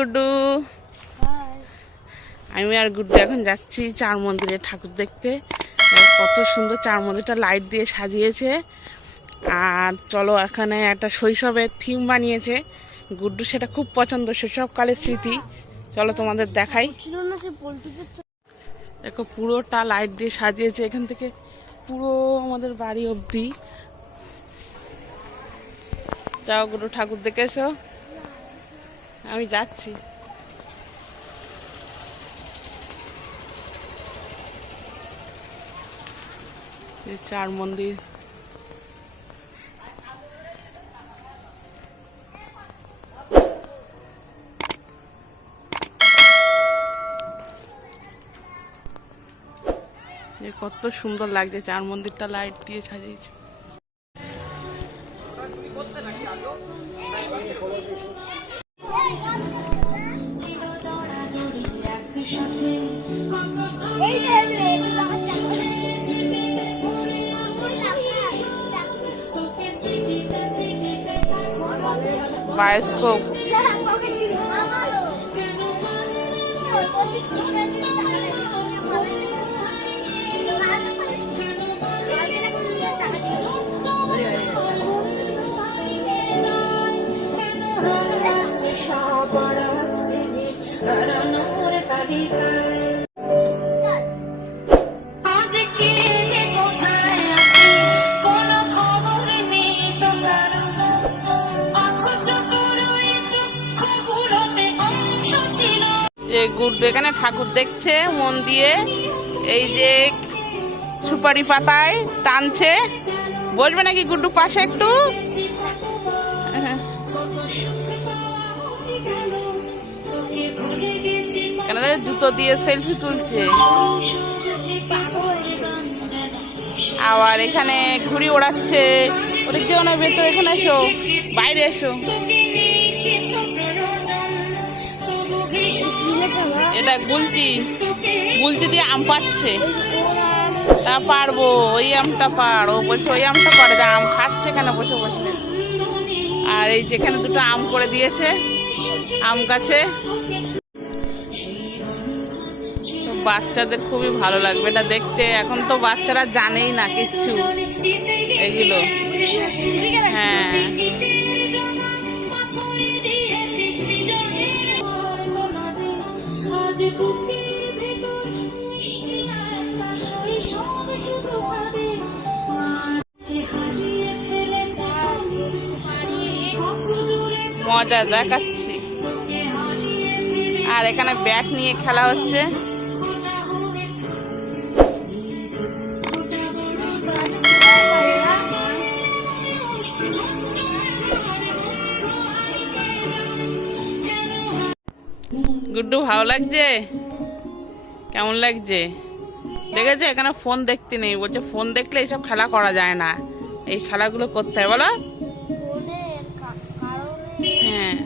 গুড্ডু। আমি আর গুড্ডু এখন যাচ্ছি চার মন্দিরে ঠাকুর দেখতে। কত সুন্দর চার মন্দিরটা লাইট দিয়ে সাজিয়েছে। আর চলো, এখানে একটা শৈশবের থিম বানিয়েছে গুড্ডু, সেটা খুব পছন্দ, শৈশবকালের স্মৃতি। চলো তোমাদের দেখাই। দেখো পুরোটা লাইট দিয়ে সাজিয়েছে, এখান থেকে পুরো আমাদের বাড়ি অবধি। যাও গুড্ডু, ঠাকুর দেখে এসো। আমি যাচ্ছি। চার মন্দির। কত সুন্দর লাগছে, চার মন্দিরটা লাইট দিয়ে সাজিয়েছে। বায়োস্কোপ। গুড্ডু এখানে ঠাকুর দেখছে মন দিয়ে। এই যে সুপারি পাতায় টানছে। বসবে নাকি গুড্ডু পাশে একটু? কেন জুতো দিয়ে সেলফি তুলছে। আবার এখানে ঘুড়ি ওড়াচ্ছে। ওদিক যেও না, ভেতরে, এখানে এসো, বাইরে এসো। এটা গুলতি, গুলতি দিয়ে আম পাচ্ছে। তা পারবো, ওই আমটা পার। ও বলছে ওই আমটা পারে, যা আম খাচ্ছে কেন বসে বসে। আর এই যেখানে দুটো আম করে দিয়েছে আম গাছে। বাচ্চাদের খুবই ভালো লাগবে এটা দেখতে। এখন তো বাচ্চারা জানেই না কিচ্ছু এগুলো। হ্যাঁ, মজা দেখাচ্ছি। আর এখানে ব্যাট নিয়ে খেলা হচ্ছে। গুড্ডু ভালো লাগছে? কেমন লাগছে? দেখেছে এখানে ফোন দেখতে নেই, বলছে ফোন দেখলে এইসব খেলা করা যায় না, এই খেলাগুলো করতে হয়। বলো হ্যাঁ।